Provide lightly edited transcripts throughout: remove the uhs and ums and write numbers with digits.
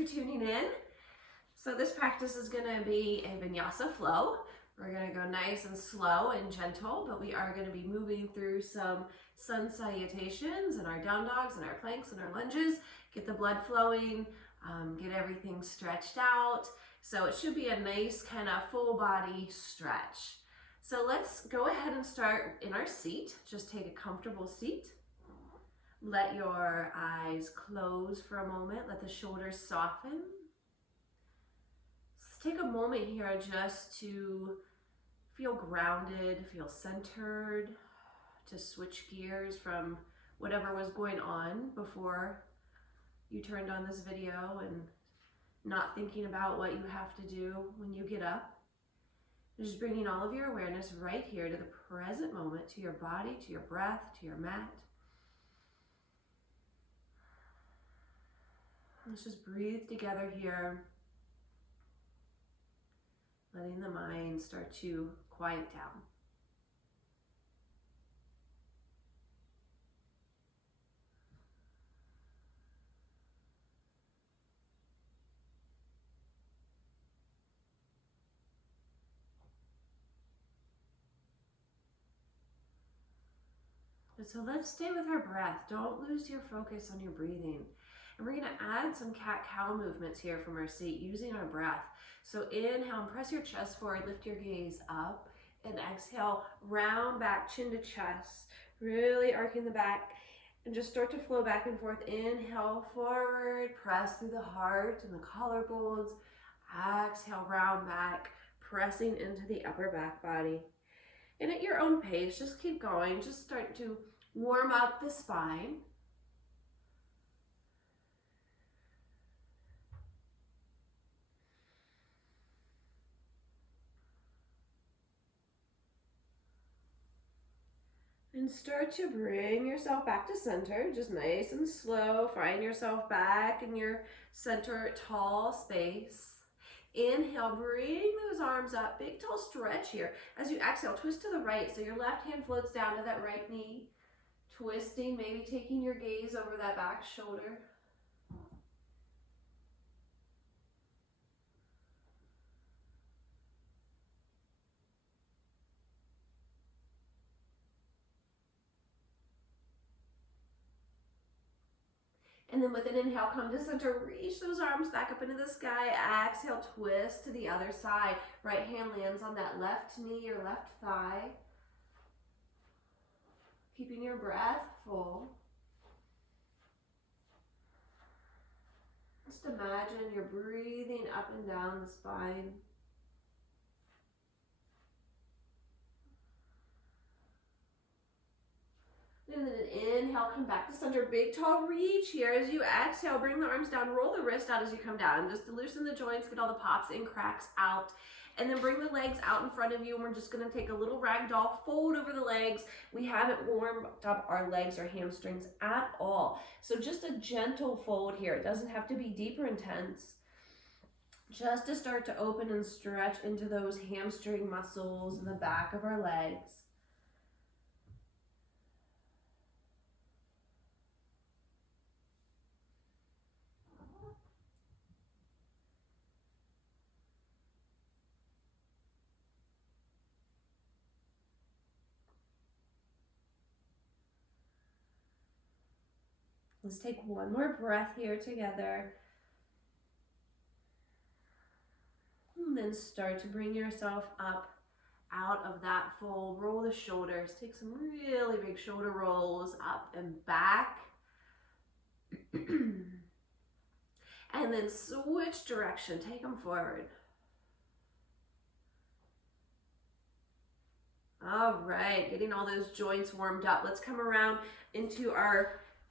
for tuning in. So this practice is going to be a Vinyasa flow. We're going to go nice and slow and gentle, but we are going to be moving through some sun salutations and our down dogs and our planks and our lunges, get the blood flowing, get everything stretched out. So it should be a nice kind of full body stretch. So let's go ahead and start in our seat. Just take a comfortable seat. Let your eyes close for a moment. Let the shoulders soften. Let's take a moment here just to feel grounded, feel centered, to switch gears from whatever was going on before you turned on this video and not thinking about what you have to do when you get up. Just bringing all of your awareness right here to the present moment, to your body, to your breath, to your mat. Let's just breathe together here, letting the mind start to quiet down. So let's stay with our breath. Don't lose your focus on your breathing. And we're going to add some cat-cow movements here from our seat using our breath. So inhale and press your chest forward, lift your gaze up, and exhale, round back, chin to chest, really arcing the back, and just start to flow back and forth. Inhale, forward, press through the heart and the collarbones. Exhale, round back, pressing into the upper back body. And at your own pace, just keep going. Just start to warm up the spine. And start to bring yourself back to center, just nice and slow. Find yourself back in your center, tall space. Inhale, bring those arms up, big tall stretch here. As you exhale, twist to the right, so your left hand floats down to that right knee. Twisting, maybe taking your gaze over that back shoulder. And then with an inhale, come to center, reach those arms back up into the sky. Exhale, twist to the other side. Right hand lands on that left knee or left thigh. Keeping your breath full. Just imagine you're breathing up and down the spine. And then inhale, come back to center, big tall reach here. As you exhale, bring the arms down, roll the wrist out as you come down, just to loosen the joints, get all the pops and cracks out. And then bring the legs out in front of you, and we're just gonna take a little ragdoll, fold over the legs. We haven't warmed up our legs or hamstrings at all. So just a gentle fold here. It doesn't have to be deep or intense. Just to start to open and stretch into those hamstring muscles in the back of our legs. Let's take one more breath here together. And then start to bring yourself up out of that fold. Roll the shoulders. Take some really big shoulder rolls up and back. And then switch direction. Take them forward. All right, getting all those joints warmed up. Let's come around into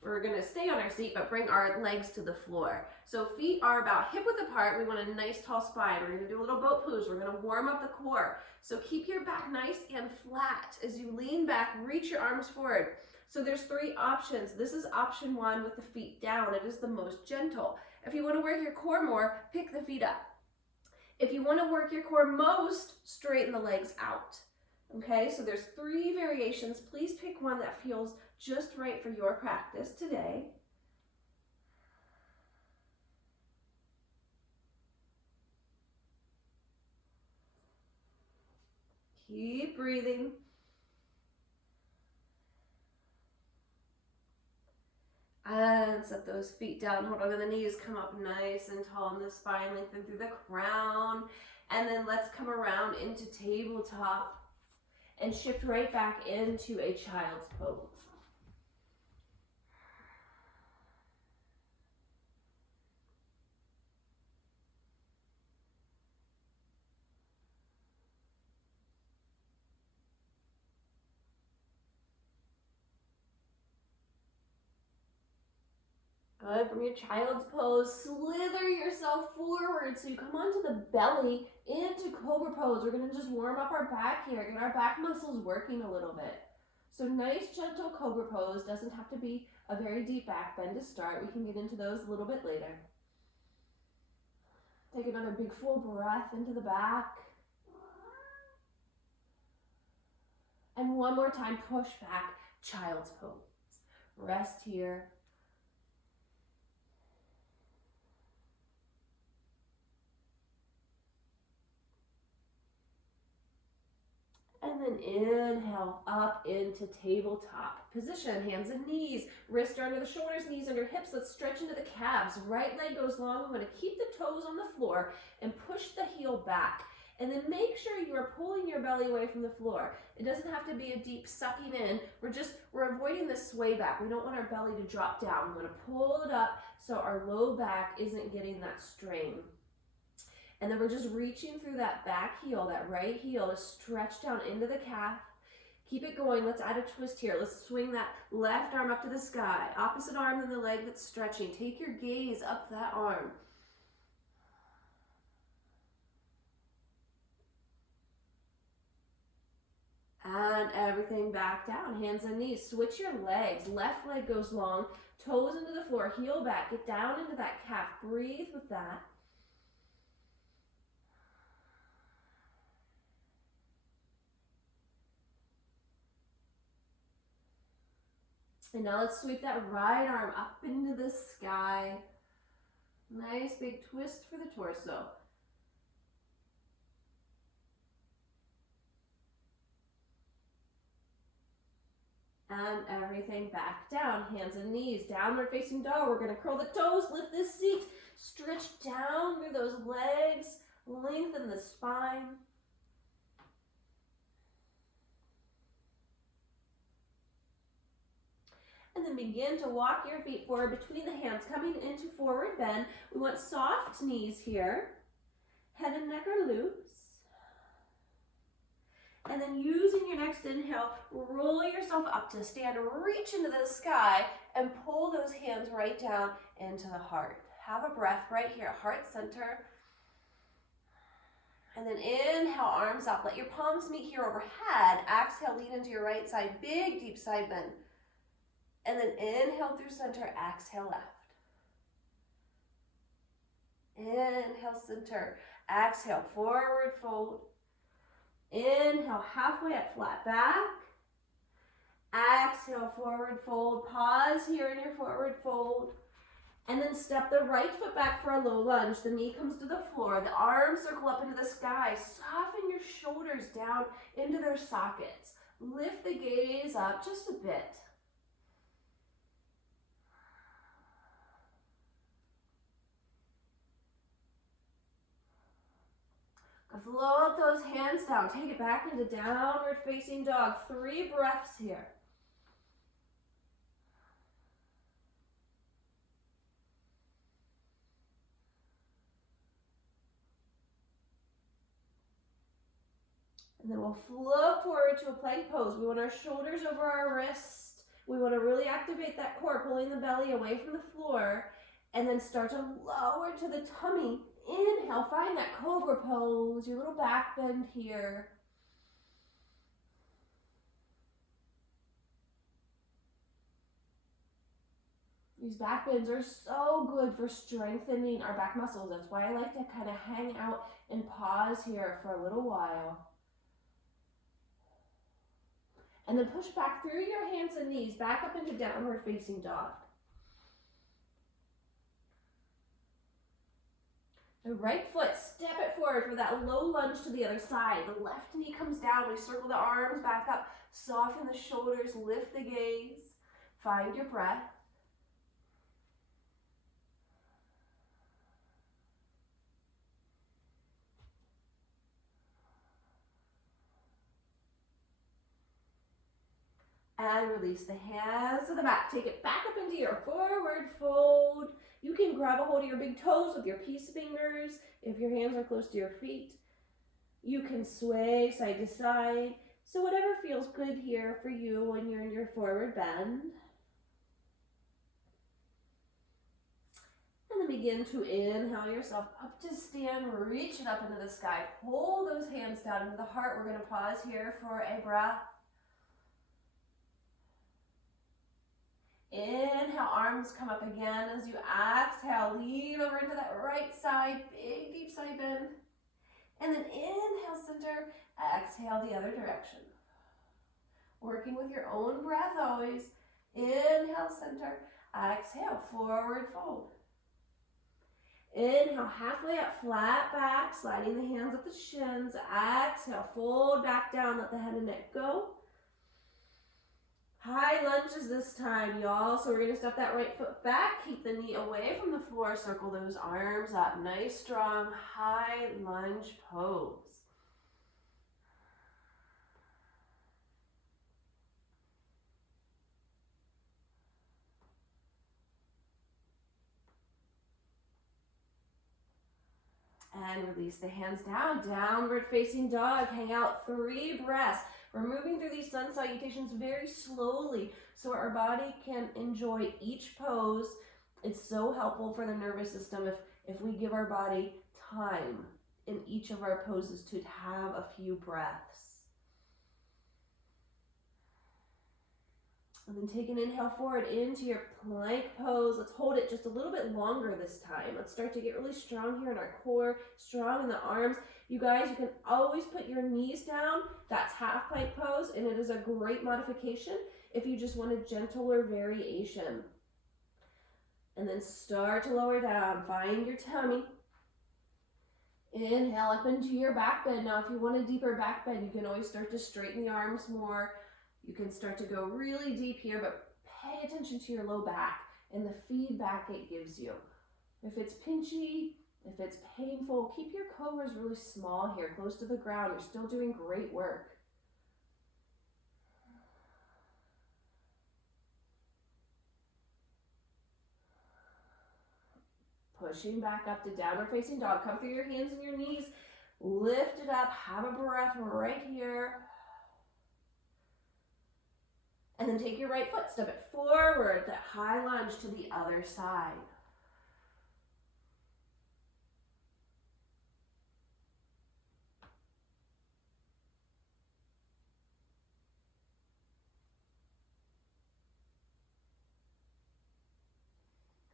we're gonna stay on our seat, but bring our legs to the floor. So feet are about hip width apart. We want a nice tall spine. We're gonna do a little boat pose. We're gonna warm up the core. So keep your back nice and flat. As you lean back, reach your arms forward. So there's three options. This is option one with the feet down. It is the most gentle. If you wanna work your core more, pick the feet up. If you wanna work your core most, straighten the legs out. Okay, so there's three variations. Please pick one that feels just right for your practice today. Keep breathing. And set those feet down, hold on to the knees, come up nice and tall in the spine, lengthen through the crown. And then let's come around into tabletop and shift right back into a child's pose. Good. From your child's pose, slither yourself forward so you come onto the belly into cobra pose. We're going to just warm up our back here, get our back muscles working a little bit. So nice gentle cobra pose. Doesn't have to be a very deep back bend to start. We can get into those a little bit later. Take another big full breath into the back. And one more time, push back, child's pose. Rest here. And then inhale up into tabletop position, hands and knees, wrists are under the shoulders, knees under hips. Let's stretch into the calves. Right leg goes long. We want to keep the toes on the floor and push the heel back. And then make sure you are pulling your belly away from the floor. It doesn't have to be a deep sucking in. We're avoiding this sway back. We don't want our belly to drop down. We want to pull it up so our low back isn't getting that strain. And then we're just reaching through that back heel, that right heel, to stretch down into the calf. Keep it going. Let's add a twist here. Let's swing that left arm up to the sky. Opposite arm than the leg that's stretching. Take your gaze up that arm. And everything back down, hands and knees. Switch your legs. Left leg goes long, toes into the floor, heel back. Get down into that calf. Breathe with that. And now let's sweep that right arm up into the sky. Nice big twist for the torso. And everything back down, hands and knees, downward facing dog. We're going to curl the toes, lift this seat, stretch down through those legs, lengthen the spine. And then begin to walk your feet forward between the hands, coming into forward bend. We want soft knees here. Head and neck are loose. And then using your next inhale, roll yourself up to stand, reach into the sky, and pull those hands right down into the heart. Have a breath right here, heart center. And then inhale, arms up. Let your palms meet here overhead. Exhale, lean into your right side, big deep side bend. And then inhale through center, exhale left. Inhale center, exhale forward fold. Inhale halfway up, flat back. Exhale forward fold, pause here in your forward fold. And then step the right foot back for a low lunge. The knee comes to the floor, the arms circle up into the sky. Soften your shoulders down into their sockets. Lift the gaze up just a bit. Flow out those hands down. Take it back into downward facing dog. 3 breaths here. And then we'll float forward to a plank pose. We want our shoulders over our wrists. We want to really activate that core, pulling the belly away from the floor. And then start to lower to the tummy. Inhale, find that cobra pose, your little back bend here. These back bends are so good for strengthening our back muscles. That's why I like to kind of hang out and pause here for a little while. And then push back through your hands and knees, back up into downward facing dog. The right foot, step it forward for that low lunge to the other side. The left knee comes down. We circle the arms back up. Soften the shoulders, lift the gaze. Find your breath. And release the hands to the back. Take it back up into your forward fold. You can grab a hold of your big toes with your peace fingers if your hands are close to your feet. You can sway side to side. So whatever feels good here for you when you're in your forward bend. And then begin to inhale yourself up to stand. Reach it up into the sky. Pull those hands down into the heart. We're going to pause here for a breath. Inhale, arms come up again. As you exhale, lean over into that right side. Big, deep side bend. And then inhale, center. Exhale the other direction. Working with your own breath always. Inhale, center. Exhale, forward fold. Inhale, halfway up, flat back, sliding the hands up the shins. Exhale, fold back down, let the head and neck go. High lunges this time, y'all. So we're going to step that right foot back, keep the knee away from the floor, circle those arms up. Nice, strong, high lunge pose. And release the hands down, downward facing dog. Hang out 3 breaths. We're moving through these sun salutations very slowly so our body can enjoy each pose. It's so helpful for the nervous system if we give our body time in each of our poses to have a few breaths. And then take an inhale forward into your plank pose. Let's hold it just a little bit longer this time. Let's start to get really strong here in our core, strong in the arms. You guys, you can always put your knees down. That's half plank pose, and it is a great modification if you just want a gentler variation. And then start to lower down. Find your tummy. Inhale up into your back bend. Now, if you want a deeper back bend, you can always start to straighten the arms more. You can start to go really deep here, but pay attention to your low back and the feedback it gives you. If it's pinchy, if it's painful, keep your cobras really small here, close to the ground. You're still doing great work. Pushing back up to downward facing dog. Come through your hands and your knees. Lift it up. Have a breath right here. And then take your right foot, step it forward, that high lunge to the other side.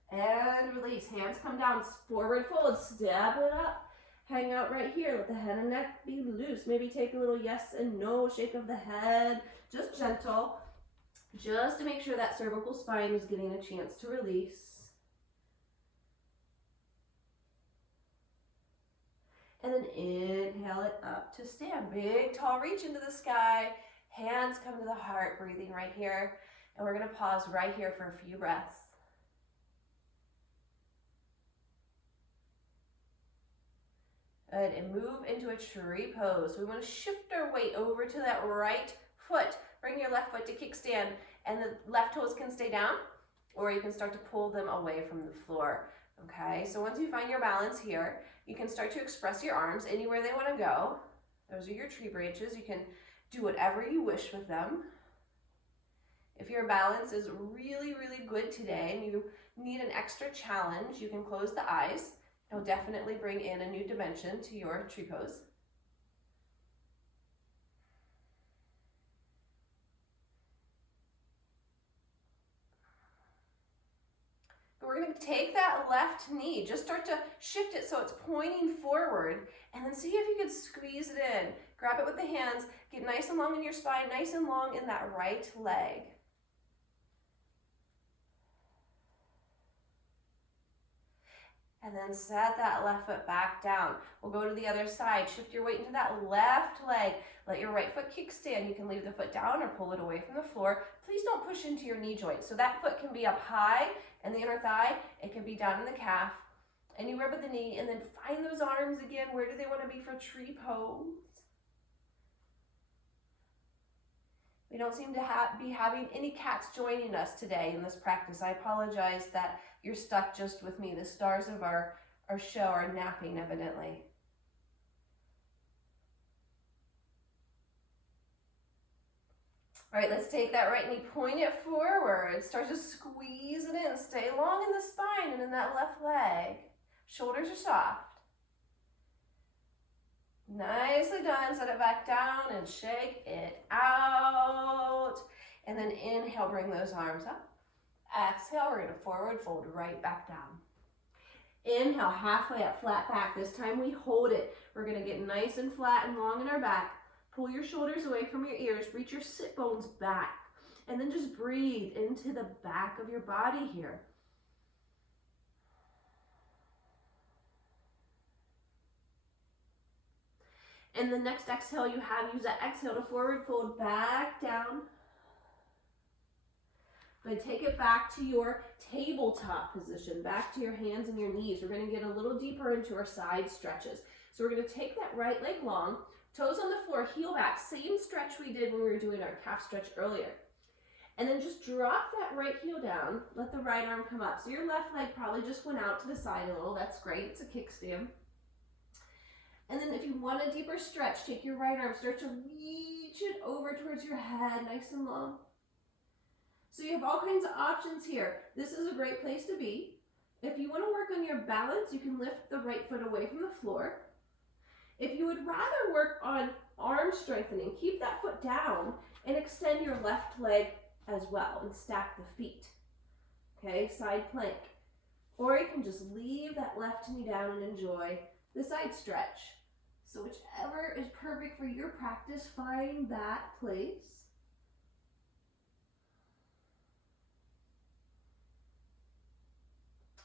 And release, hands come down, forward fold, step it up. Hang out right here, let the head and neck be loose. Maybe take a little yes and no shake of the head, just gentle. Just to make sure that cervical spine is getting a chance to release. And then inhale it up to stand. Big, tall reach into the sky. Hands come to the heart, breathing right here. And we're going to pause right here for a few breaths. Good, and move into a tree pose. We want to shift our weight over to that right foot. Bring your left foot to kickstand, and the left toes can stay down, or you can start to pull them away from the floor. Okay, so once you find your balance here, you can start to express your arms anywhere they want to go. Those are your tree branches. You can do whatever you wish with them. If your balance is really, really good today and you need an extra challenge, you can close the eyes. It'll definitely bring in a new dimension to your tree pose. We're going to take that left knee, just start to shift it so it's pointing forward, and then see if you can squeeze it in. Grab it with the hands, get nice and long in your spine, nice and long in that right leg. And then set that left foot back down. We'll go to the other side. Shift your weight into that left leg. Let your right foot kickstand. You can leave the foot down or pull it away from the floor. Please don't push into your knee joint. So that foot can be up high in the inner thigh. It can be down in the calf. Anywhere but the knee. And then find those arms again. Where do they want to be for tree pose? We don't seem to be having any cats joining us today in this practice. I apologize that you're stuck just with me. The stars of our show are napping, evidently. All right, let's take that right knee, point it forward. Start to squeeze it in. Stay long in the spine and in that left leg. Shoulders are soft. Nicely done. Set it back down and shake it out. And then inhale, bring those arms up. Exhale, we're going to forward fold right back down. Inhale, halfway up, flat back. This time we hold it. We're going to get nice and flat and long in our back. Pull your shoulders away from your ears. Reach your sit bones back. And then just breathe into the back of your body here. And the next exhale you have, use that exhale to forward fold back down. But take it back to your tabletop position, back to your hands and your knees. We're going to get a little deeper into our side stretches. So we're going to take that right leg long, toes on the floor, heel back, same stretch we did when we were doing our calf stretch earlier. And then just drop that right heel down, let the right arm come up. So your left leg probably just went out to the side a little. That's great, it's a kickstand. And then if you want a deeper stretch, take your right arm, start to reach it over towards your head, nice and long. So you have all kinds of options here. This is a great place to be. If you want to work on your balance, you can lift the right foot away from the floor. If you would rather work on arm strengthening, keep that foot down and extend your left leg as well and stack the feet. Okay, side plank. Or you can just leave that left knee down and enjoy the side stretch. So whichever is perfect for your practice, find that place.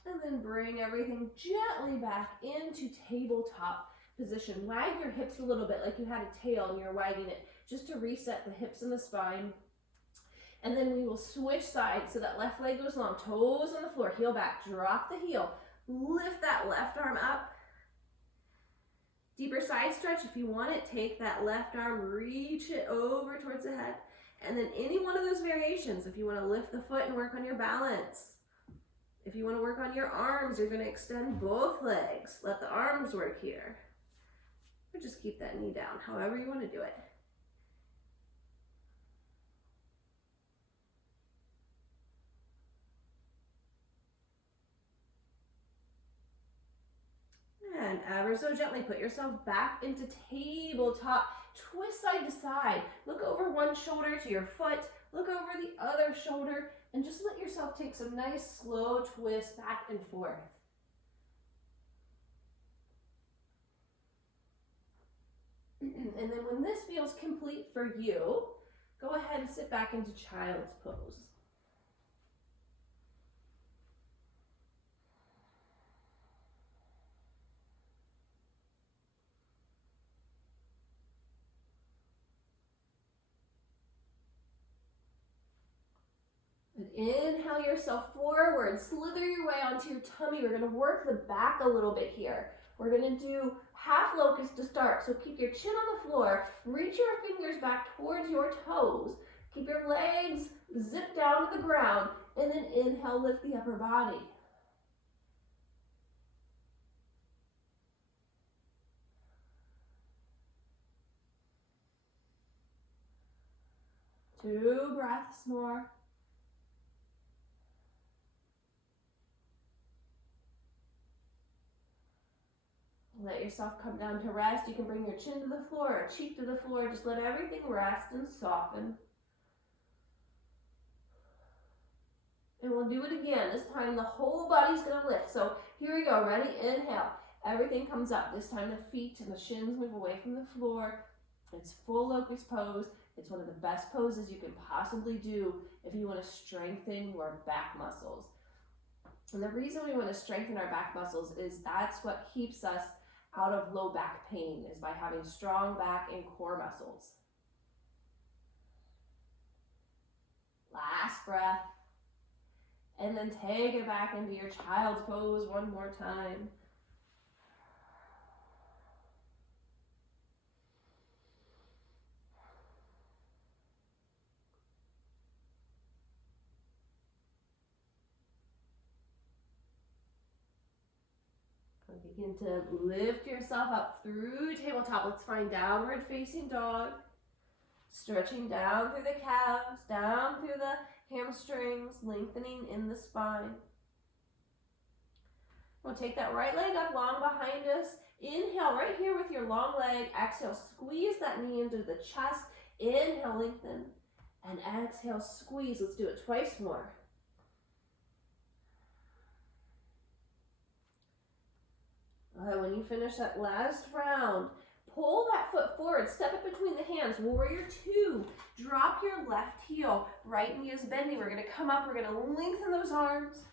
And then bring everything gently back into tabletop position. Wag your hips a little bit like you had a tail and you're wagging it, just to reset the hips and the spine. And then we will switch sides so that left leg goes long, toes on the floor, heel back, drop the heel, lift that left arm up. Deeper side stretch if you want it. Take that left arm, reach it over towards the head. And then any one of those variations, if you want to lift the foot and work on your balance. If you want to work on your arms, you're going to extend both legs. Let the arms work here. Or just keep that knee down, however you want to do it. And ever so gently put yourself back into tabletop. Twist side to side. Look over one shoulder to your foot. Look over the other shoulder. And just let yourself take some nice slow twists back and forth. And then when this feels complete for you, go ahead and sit back into child's pose. Inhale yourself forward, slither your way onto your tummy. We're going to work the back a little bit here. We're going to do half locust to start. So keep your chin on the floor, reach your fingers back towards your toes. Keep your legs zipped down to the ground, and then inhale, lift the upper body. Two breaths more. Let yourself come down to rest. You can bring your chin to the floor or cheek to the floor. Just let everything rest and soften. And we'll do it again. This time the whole body's going to lift. So here we go. Ready? Inhale. Everything comes up. This time the feet and the shins move away from the floor. It's full locust pose. It's one of the best poses you can possibly do if you want to strengthen your back muscles. And the reason we want to strengthen our back muscles is that's what keeps us out of low back pain, is by having strong back and core muscles. Last breath. And then take it back into your child's pose one more time. Begin to lift yourself up through tabletop. Let's find downward facing dog. Stretching down through the calves, down through the hamstrings, lengthening in the spine. We'll take that right leg up long behind us. Inhale right here with your long leg. Exhale, squeeze that knee into the chest. Inhale, lengthen. And exhale, squeeze. Let's do it twice more. When you finish that last round, pull that foot forward, step it between the hands, warrior two. Drop your left heel, right knee is bending. We're gonna come up, we're gonna lengthen those arms.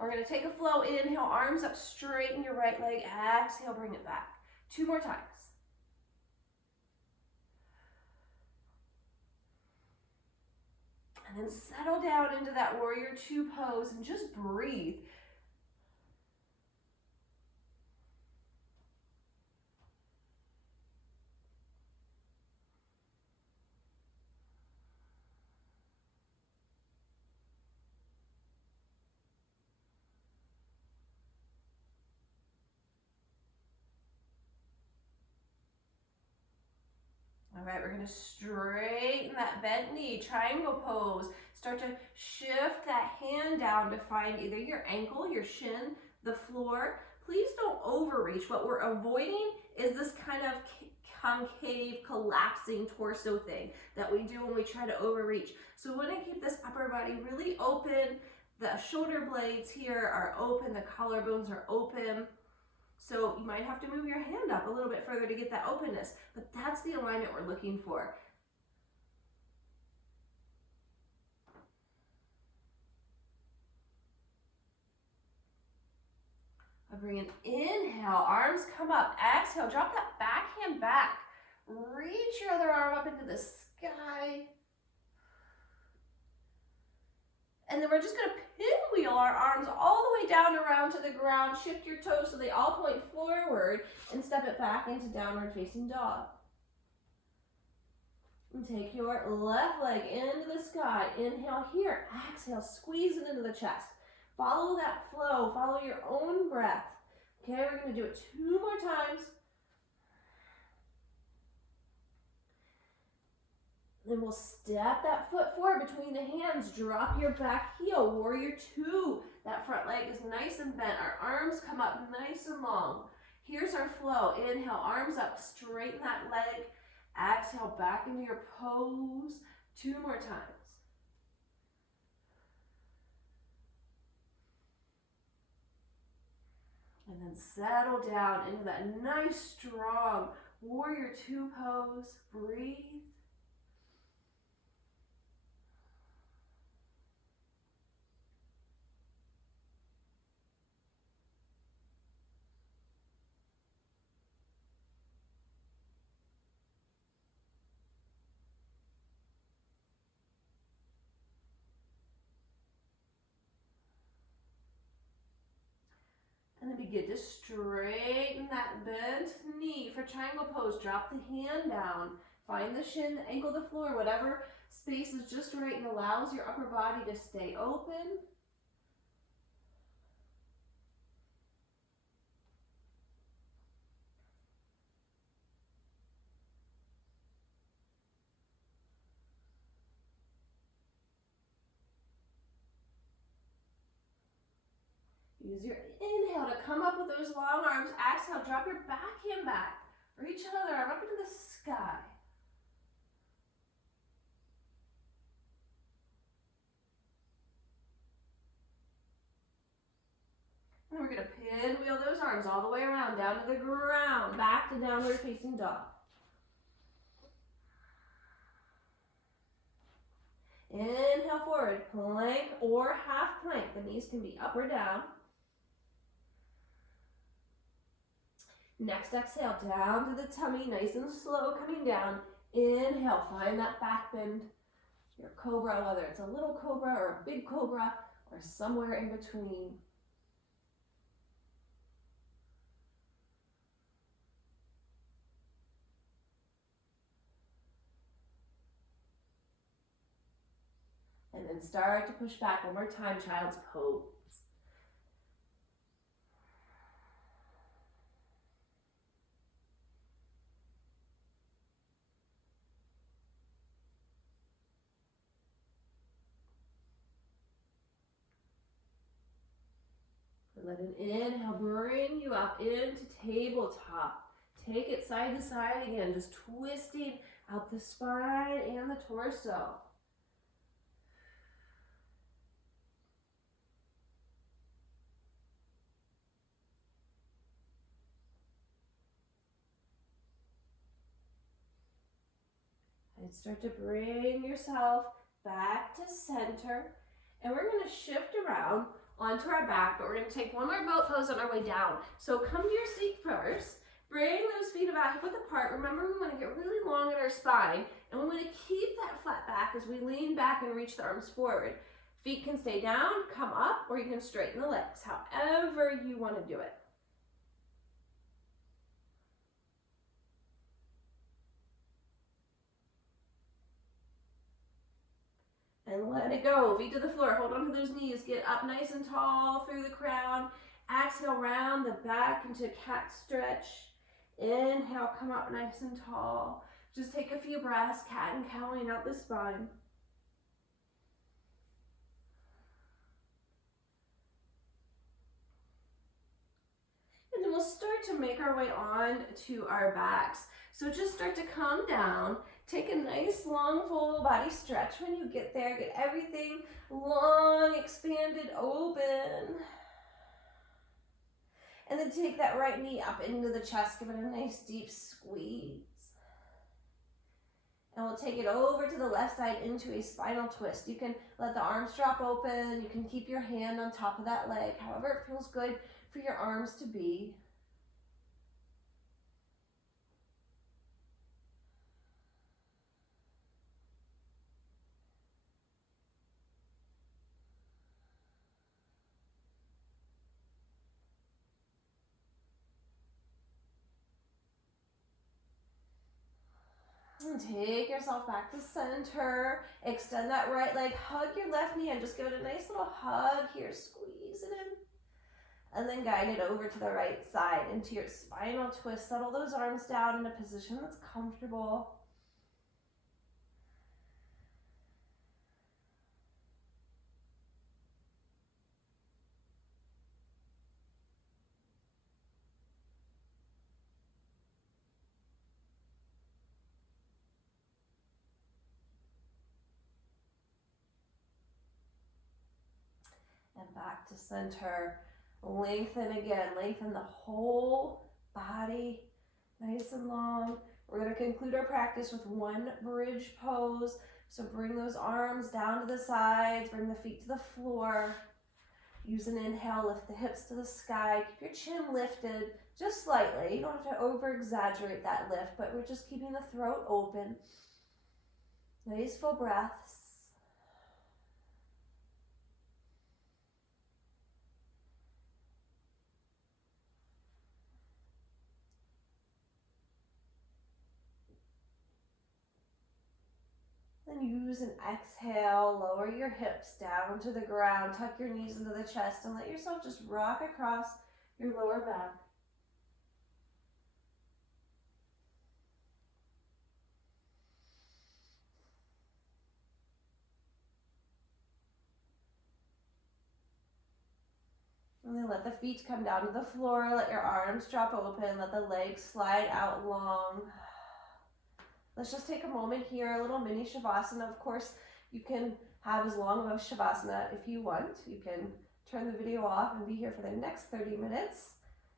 We're gonna take a flow, inhale, arms up, straighten your right leg, exhale, bring it back. 2 more times. And then settle down into that warrior two pose and just breathe. All right, we're gonna straighten that bent knee, triangle pose. Start to shift that hand down to find either your ankle, your shin, the floor. Please don't overreach. What we're avoiding is this kind of concave, collapsing torso thing that we do when we try to overreach. So we wanna keep this upper body really open. The shoulder blades here are open, the collarbones are open. So you might have to move your hand up a little bit further to get that openness, but that's the alignment we're looking for. I bring an inhale, arms come up, exhale, drop that back hand back. Reach your other arm up into the sky. And then we're just gonna pinwheel our arms all the way down around to the ground. Shift your toes so they all point forward and step it back into downward facing dog. And take your left leg into the sky. Inhale here, exhale, squeeze it into the chest. Follow that flow, follow your own breath. Okay, we're gonna do it 2 more times. Then we'll step that foot forward between the hands, drop your back heel, warrior two. That front leg is nice and bent. Our arms come up nice and long. Here's our flow. Inhale, arms up, straighten that leg. Exhale, back into your pose. 2 more times. And then settle down into that nice, strong warrior two pose. Breathe. And then begin to straighten that bent knee for triangle pose. Drop the hand down. Find the shin, the ankle, the floor, whatever space is just right and allows your upper body to stay open. Use your inhale to come up with those long arms. Exhale, drop your back hand back. Reach another arm up into the sky. And we're going to pinwheel those arms all the way around, down to the ground, back to downward facing dog. Inhale forward, plank or half plank. The knees knees can be up or down. Next exhale, down to the tummy, nice and slow, coming down. Inhale, find that back bend. Your cobra, whether it's a little cobra or a big cobra or somewhere in between. And then start to push back one more time, child's pose. And let an inhale bring you up into tabletop. Take it side to side again, just twisting out the spine and the torso. And start to bring yourself back to center. And we're going to shift around onto our back, but we're going to take one more boat pose on our way down. So come to your seat first. Bring those feet about hip width apart. Remember, we want to get really long in our spine, and we want to keep that flat back as we lean back and reach the arms forward. Feet can stay down, come up, or you can straighten the legs, however you want to do it. And let it go. Feet to the floor. Hold on to those knees. Get up nice and tall through the crown. Exhale, round the back into cat stretch. Inhale, come up nice and tall. Just take a few breaths, cat and cowing out the spine. And then we'll start to make our way on to our backs. So just start to come down. Take a nice long full body stretch when you get there. Get everything long, expanded, open. And then take that right knee up into the chest. Give it a nice deep squeeze. And we'll take it over to the left side into a spinal twist. You can let the arms drop open. You can keep your hand on top of that leg, however it feels good for your arms to be. And take yourself back to center. Extend that right leg. Hug your left knee and just give it a nice little hug here. Squeeze it in. And then guide it over to the right side into your spinal twist. Settle those arms down in a position that's comfortable. And back to center. Lengthen again. Lengthen the whole body. Nice and long. We're going to conclude our practice with one bridge pose. So bring those arms down to the sides. Bring the feet to the floor. Use an inhale. Lift the hips to the sky. Keep your chin lifted just slightly. You don't have to over-exaggerate that lift, but we're just keeping the throat open. Nice full breaths. Then use an exhale, lower your hips down to the ground, tuck your knees into the chest, and let yourself just rock across your lower back. And then let the feet come down to the floor, let your arms drop open, let the legs slide out long. Let's just take a moment here, a little mini Shavasana. Of course, you can have as long of a Shavasana if you want. You can turn the video off and be here for the next 30 minutes.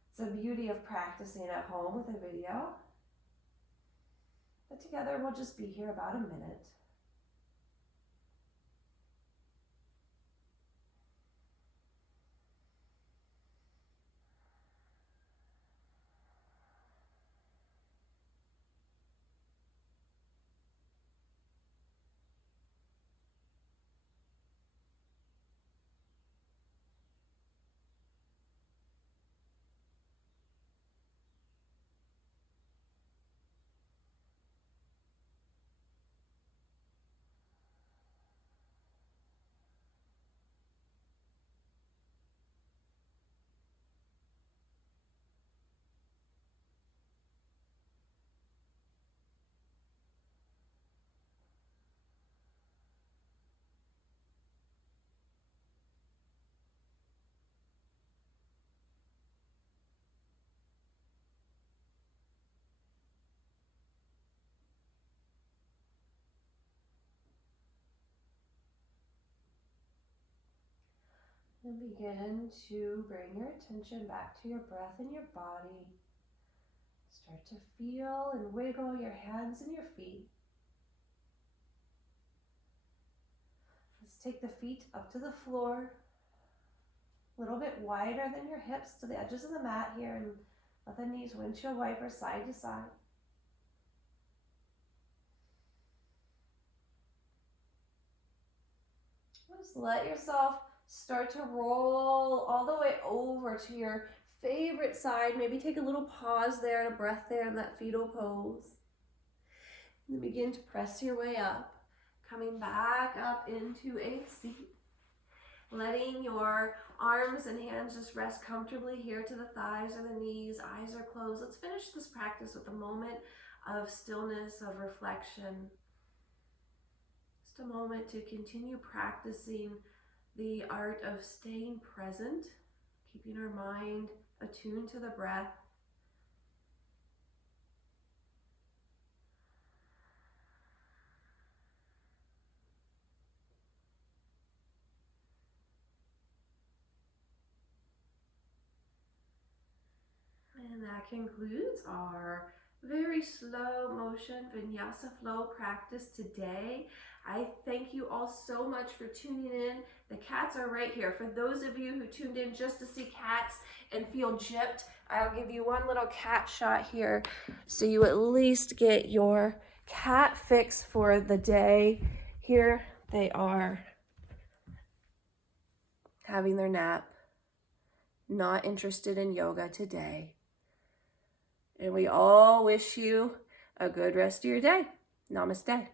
It's the beauty of practicing at home with a video. But together, we'll just be here about a minute. And begin to bring your attention back to your breath and your body. Start to feel and wiggle your hands and your feet. Let's take the feet up to the floor, a little bit wider than your hips to the edges of the mat here, and let the knees windshield wiper side to side. Just let yourself start to roll all the way over to your favorite side. Maybe take a little pause there and a breath there in that fetal pose. And then begin to press your way up, coming back up into a seat. Letting your arms and hands just rest comfortably here to the thighs or the knees, eyes are closed. Let's finish this practice with a moment of stillness, of reflection. Just a moment to continue practicing the art of staying present, keeping our mind attuned to the breath. And that concludes our very slow motion Vinyasa flow practice today. I thank you all so much for tuning in. The cats are right here. For those of you who tuned in just to see cats and feel gypped, I'll give you one little cat shot here so you at least get your cat fix for the day. Here they are, having their nap, not interested in yoga today. And we all wish you a good rest of your day. Namaste.